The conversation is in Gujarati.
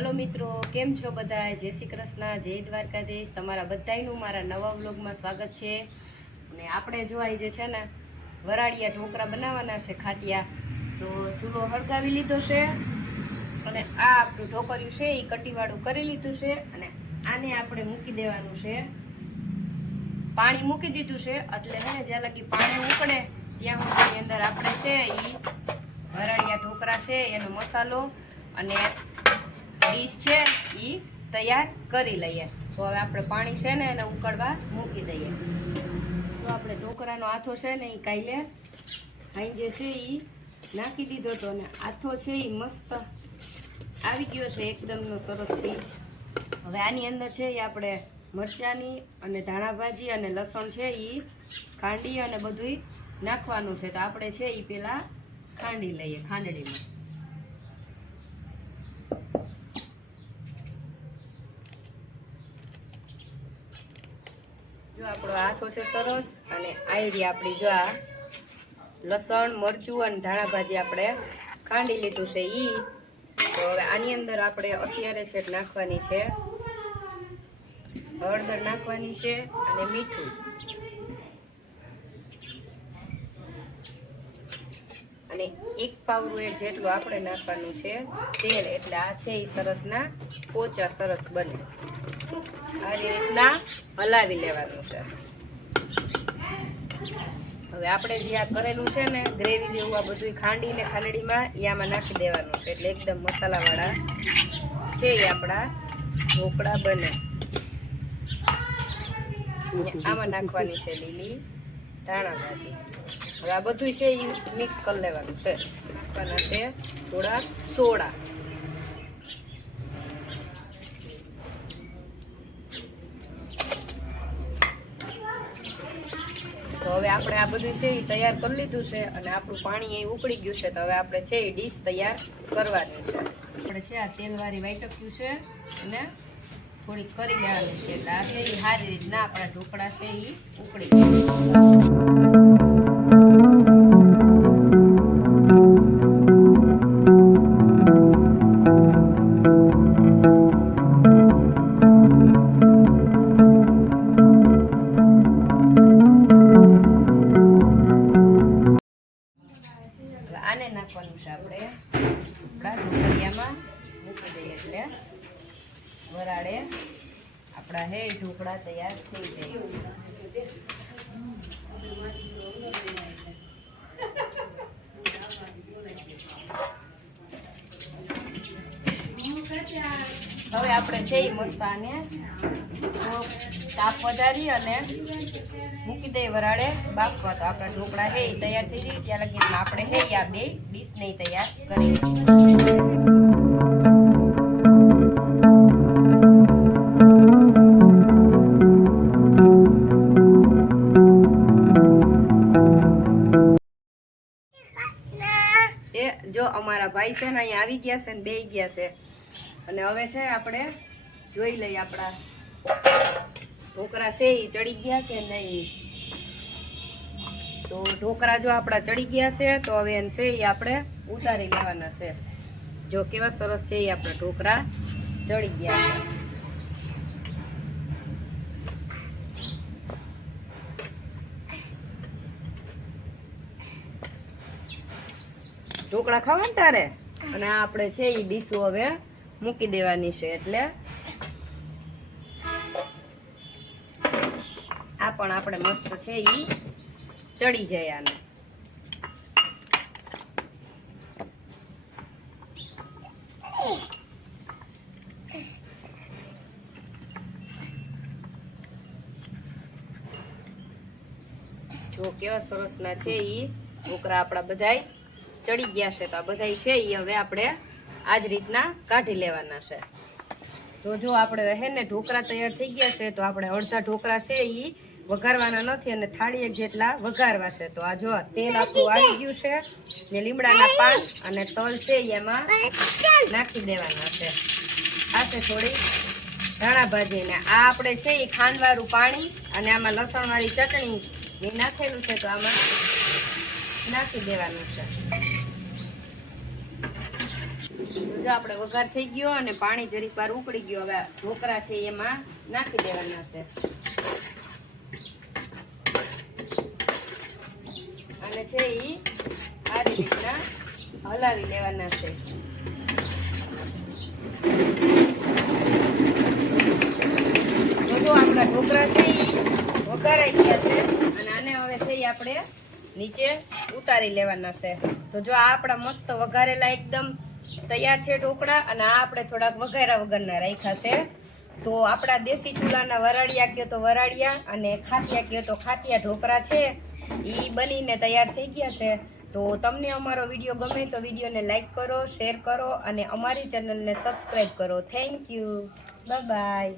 હલો મિત્રો, કેમ છો બધા? જય શ્રી કૃષ્ણ, જય દ્વારકાધીશ. તમારા બધાયનું મારા નવા વ્લોગમાં સ્વાગત છે. અને આપણે જોવાય જે છે ને વરાળિયા ઢોકળા બનાવવાના છે ખાટિયા. તો ચૂલો હળગાવી લીધો છે અને આ આપણું ઢોકળિયું છે એ કટીવાળું કરી લીધું છે. અને આને આપણે મૂકી દેવાનું છે, પાણી મૂકી દીધું છે. એટલે હે જ્યાં લગી પાણી ઉકળે ત્યાં સુધીની અંદર આપણે છે એ વરાળિયા ઢોકળા છે એનો મસાલો અને ડીશ છે એ તૈયાર કરી લઈએ. તો હવે આપણે પાણી છે ને એને ઉકળવા મૂકી દઈએ. તો આપણે ઢોકળાનો આથો છે ને એ કાલે હાઈ જે છે એ નાખી દીધો હતો અને આથો છે એ મસ્ત આવી ગયો છે એકદમનો સરસથી. હવે આની અંદર છે એ આપણે મરચાંની અને ધાણા ભાજી અને લસણ છે એ ખાંડી અને બધું નાખવાનું છે. તો આપણે છે એ પહેલાં ખાંડી લઈએ ખાંડડીમાં. જો આપણો આથો છે સરસ અને આયરી આપણી જો આ લસણ મરચું અને ધાણા ભાજી આપણે ખાંડી લીધું છે ઈ. તો હવે આની અંદર આપણે અત્યારે છે નાખવાની છે હળદર નાખવાની છે અને મીઠું. અને એક પાવડું એક જેટલું આપણે નાખવાનું છે તેલ. એટલે આ છે એ સરસના પોચા સરસ બને. આ રીતના હલાવી લેવાનું છે. હવે આપણે જે આ કરેલું છે ને ગ્રેવી જેવું આ બધું ખાંડીને ખાંડડીમાં એ આમાં નાખી દેવાનું છે. એટલે એકદમ મસાલાવાળા છે એ આપણા ઢોકળા બને. આમાં નાખવાની છે લીલી ધાણા ભાજી. હવે આ બધું છે એ મિક્સ કરી લેવાનું છે. નાખવાના છે થોડા સોડા. તો હવે આપણે આ બધું છે એ તૈયાર કરી લીધું છે અને આપણું પાણી એ ઉકળી ગયું છે. તો હવે આપણે છે એ ડીશ તૈયાર કરવાની છે. આપણે છે આ તેલવાળી વાટક્યું છે અને થોડીક કરી લેવાની છે. એટલે આ છે એ સારી રીતના આપણા ઢોકળા છે એ ઉકળી નાખવાનું છે. આપણે આપણા ઢોકળિયામાં મૂકી દઈએ એટલે વરાળે આપણા હે ઢોકળા તૈયાર થઈ જાય. હવે આપણે છે એ મસ્ત આને તાપ વધારી અને મૂકી દઈએ વરાળે બાફવા. તો આપણા ઢોકળા હે તૈયાર થઈ જાય ત્યાં લગી આપણે હે આ બે ડીશ ને તૈયાર કરી. જો અમારા ભાઈ છે ને અહીંયા આવી ગયા છે ને બેસી ગયા છે. અને હવે છે આપણે જોઈ લઈએ આપણા ઢોકળા છે એ ચડી ગયા કે નહીં. તો ઢોકળા જો આપણા ચડી ગયા છે તો હવે એને છે એ આપણે ઉતારી લેવાના છે. જો કેવા સરસ છે એ આપણા ઢોકળા ચડી ગયા છે. ઢોકળા ખાવા તારે. અને આ આપણે છે એ ડીશો હવે મૂકી દેવાની છે. એટલે આ પણ આપણે મસ્ત છે એ ચડી જાય આને. જો કેવા સરસ ના છે એ ઢોકળા આપણા બધાય ચડી ગયા છે. તો આ બધા છે એ હવે આપણે આજ રીતના કાઢી લેવાના છે. તો જો આપણે હે ને ઢોકળા તૈયાર થઈ ગયા છે. તો આપણે અડધા ઢોકળા છે એ વઘારવાના નથી અને થાળી એક જેટલા વઘારવા છે. તો આ જો તેલ આપણું આવી ગયું છે ને લીમડાના પાન અને તલ છે એમાં નાખી દેવાના છે. આ છે થોડી ધાણા ભાજી ને આ આપણે છે એ ખાંડવાળું પાણી અને આમાં લસણવાળી ચટણી એ નાખેલું છે. તો આમાં નાખી દેવાનું છે. જો આપણે વઘાર થઈ ગયો અને પાણી જરીક વાર ઉકળી ગયો. હવે ઢોકળા છે એમાં નાખી દેવાના છે અને છે એ આ રીતના હલાવી લેવાના છે. જો આપણા ઢોકળા છે એ વઘારાઈ ગયા છે અને આને હવે છે એ આપણે નીચે ઉતારી લેવાના છે. તો જો આ આપણા મસ્ત વઘારેલા એકદમ તૈયાર છે ઢોકળા અને આ આપણે થોડાક વઘાર્યા વગરના રાખ્યા છે. તો આપણા દેશી ચૂલાના વરાળિયા કયો તો વરાળિયા અને ખાટિયા કયો તો ખાટિયા ઢોકળા છે એ બનીને તૈયાર થઈ ગયા છે. તો તમને અમારો વિડીયો ગમે તો વિડીયોને લાઈક કરો, શેર કરો અને અમારી ચેનલને સબસ્ક્રાઈબ કરો. Thank you. Bye bye.